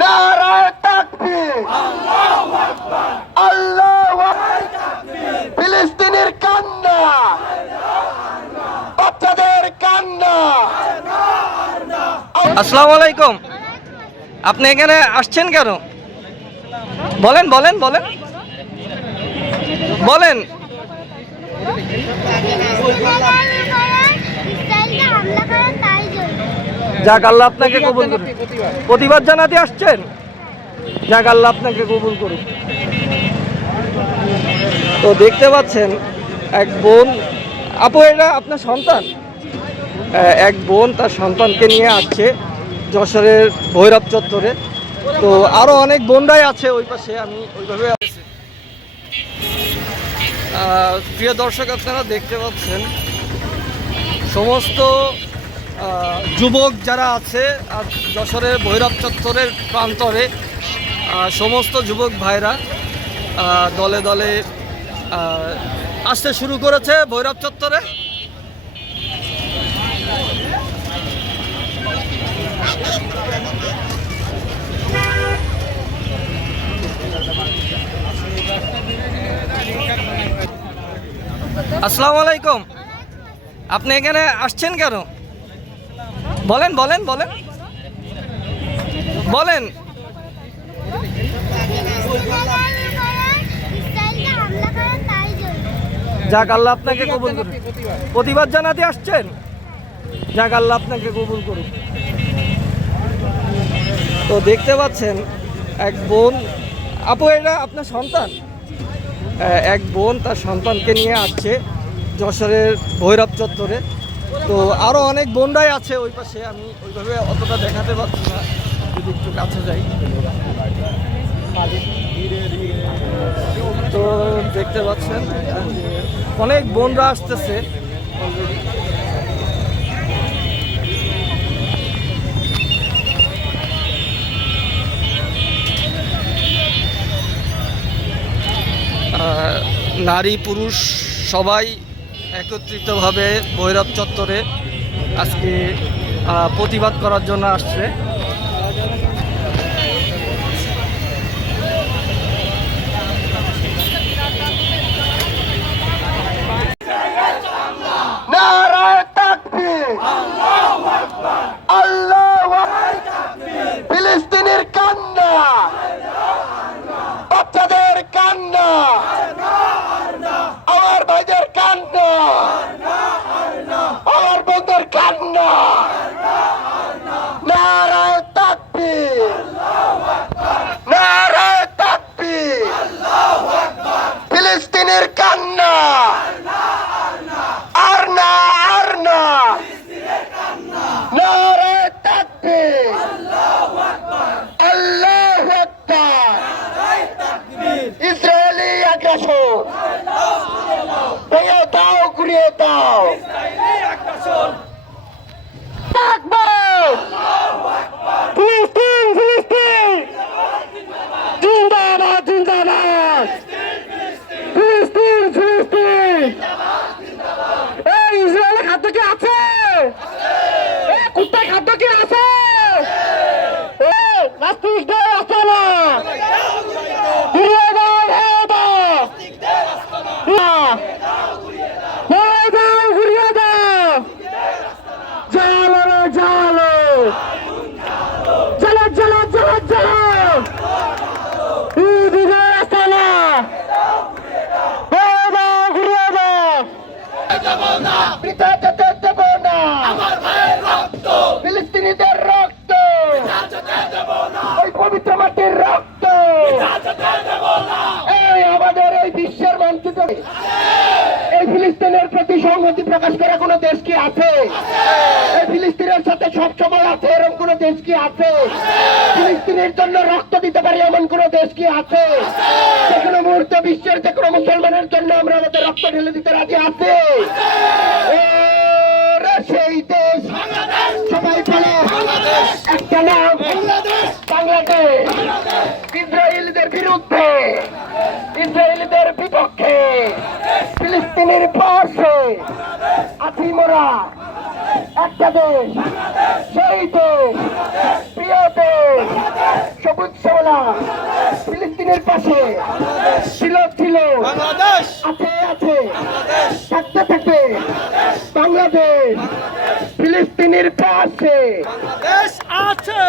নারায় তাকবীর। আল্লাহু ফিলিস্তিনের কান্না। বাচ্চাদের কান্না। আসসালামু আলাইকুম। আপনি এখানে আসছেন কেন? বলেন বলেন বলেন। বলেন। হামলা যাক আল্লাহ আপনাকে কবুল করুন প্রতিবাদ। জানাতে আসছেন? যাক আল্লাহ আপনাকে কবুল করুন তো দেখতে পাচ্ছেন এক বোন আপু এটা আপনার সন্তান? এক বোন তার সন্তানকে নিয়ে আসছে যশোরের ভৈরব চত্বরে। তো আরও অনেক বোনরাই আছে ওই পাশে আমি ওইভাবে প্রিয় দর্শক আপনারা দেখতে পাচ্ছেন সমস্ত যুবক যারা আছে আর যশোরের ভৈরব চত্বরের প্রান্তরে সমস্ত যুবক ভাইরা দলে দলে আসতে শুরু করেছে ভৈরব চত্বরে। আসসালামু আলাইকুম। আপনি এখানে আসছেন কেন? বলেন বলেন বলেন। বলেন। যাক, আল্লাহ আপনাকে কবুল করুন প্রতিবাদ জানাতে আসছেন? যাক, আল্লাহ আপনাকে কবুল করুন তো দেখতে পাচ্ছেন, এক বোন, আপু, এটা আপনার সন্তান? এক বোন তার সন্তানকে নিয়ে আসছে যশোরের ভৈরব চত্বরে। তো আরও অনেক বোনরাই আছে ওই পাশে, আমি ওইভাবে অতটা দেখাতে পারছি না, যদি একটু কাছে যাই। তো দেখতে পাচ্ছেন, অনেক বোনরা আসতেছে। নারী, পুরুষ সবাই একত্রিতভাবে ভৈরব চত্বরে আজকে প্রতিবাদ করার জন্য আসছে নারায় তাকবীর আল্লাহু ফিলিস্তিনের কান্না বাচ্চাদের কান্না আমার ভাইদের কান্না আমার বন্ধুর কান্না নারায় তাকবীর নারায় তাকবীর ফিলিস্তিনের কান্না আর না আর না নারে তাকবীর আল্লাহু আকবার ইসরায়েলি আগ্রাসন ভেঙে দাও ঘুরিয়ে দাও তাকবীর ফিলিস্তিন ফিলিস্তিন জিন্দাবাদ জিন্দাবাদ ফিলিস্তিন ফিলিস্তিন এই ইসরায়েলের খাদ্য কি আছে এই কুত্তার খাদ্য কি আছে এই নাস্তিকদের আস্তানা ঘুরিয়ে দাও ভেঙে দাও না। ভেঙে দাও ঘুরিয়ে দাও দাও পিতা যেতে দেব না। ফিলিস্তিনিদের রক্ত। ওই পবিত্র মাটির রক্ত। এই আমাদের এই বিশ্বের মঞ্চিত এই ফিলিস্তিনের প্রতি সংহতি প্রকাশ করা কোন দেশ কি আছে? সাথে সবসময় আছে এরকম কোন দেশ কি আছে? ফিলিস্তিনের জন্য রক্ত দিতে পারি এমন কোন দেশ কি আছে? যে কোনো মুহূর্তে বিশ্বের যে কোনো মুসলমানের জন্য আমরা আমাদের রক্ত ঢেলে দিতে রাজি আছে। সেই দেশ। সবাই বলে, একটা নাম। বাংলাদেশ। ইসরায়েলদের বিরুদ্ধে। ইসরায়েলদের বিপক্ষে। ফিলিস্তিনের পাশে। আছি মোরা। একটা দেশ সেই দেশ প্রিয় দেশ ফিলিস্তিনের পাশে ছিল। ছিল আছে আছে। থাকতে থাকবে বাংলাদেশ ফিলিস্তিনের পাশে। আছে!